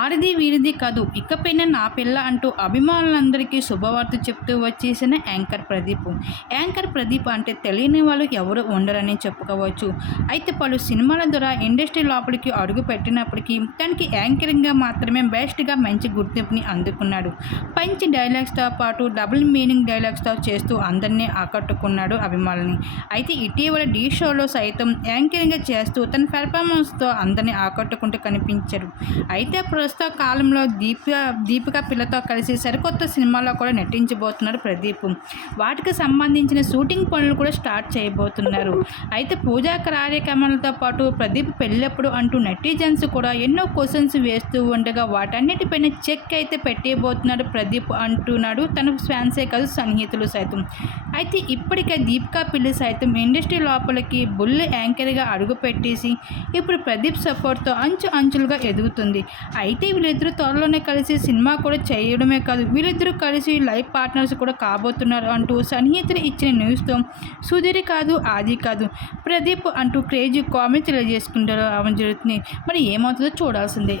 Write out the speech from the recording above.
ఆడిది వీరిది కాదు. ఇకపైన నా పిల్ల అంటూ అభిమానులందరికీ శుభవార్త చెప్తూ వచ్చేసిన యాంకర్ ప్రదీప్. యాంకర్ ప్రదీప్ అంటే తెలియని వాళ్ళు ఎవరు ఉండరని చెప్పుకోవచ్చు. అయితే పలు సినిమాల ద్వారా ఇండస్ట్రీ లోపలికి అడుగు పెట్టినప్పటికీ తనకి యాంకరింగ్గా మాత్రమే బెస్ట్గా మంచి గుర్తింపుని అందుకున్నాడు. పంచి డైలాగ్స్తో పాటు డబుల్ మీనింగ్ డైలాగ్స్తో చేస్తూ అందరినీ ఆకట్టుకున్నాడు అభిమానులని. అయితే ఇటీవల డీ షోలో సైతం యాంకరింగ్ చేస్తూ తన పెర్ఫార్మెన్స్తో అందరినీ ఆకట్టుకుంటూ కనిపించారు. అయితే ప్రస్తుత కాలంలో దీపిక దీపిక పిల్లతో కలిసి సరికొత్త సినిమాలో కూడా నటించబోతున్నారు ప్రదీప్. వాటికి సంబంధించిన షూటింగ్ పనులు కూడా స్టార్ట్ చేయబోతున్నారు. అయితే పూజా కార్యక్రమాలతో పాటు ప్రదీప్ పెళ్ళప్పుడు అంటూ నెటిజన్స్ కూడా ఎన్నో క్వశ్చన్స్ వేస్తూ ఉండగా వాటన్నిటిపైన చెక్ అయితే పెట్టేయబోతున్నాడు ప్రదీప్ అంటున్నాడు తన ఫ్యాన్సే కాదు సన్నిహితులు సైతం. అయితే ఇప్పటికే దీపికా పిల్లి సైతం ఇండస్ట్రీ లోపలికి బుల్ యాంకర్గా అడుగు పెట్టేసి ఇప్పుడు ప్రదీప్ సపోర్ట్తో అంచు అంచులుగా ఎదుగుతుంది. అయితే వీళ్ళిద్దరూ త్వరలోనే కలిసి సినిమా కూడా చేయడమే కాదు వీళ్ళిద్దరూ కలిసి లైఫ్ పార్ట్నర్స్ కూడా కాబోతున్నారు అంటూ సన్నిహితులు ఇచ్చిన న్యూస్తో సుధీర్ కాదు ఆది కాదు ప్రదీప్ అంటూ క్రేజీ కామెంట్ తెలియజేసుకుంటారు. అవన్నీ జరుగుతుంది మరి ఏమవుతుందో చూడాల్సిందే.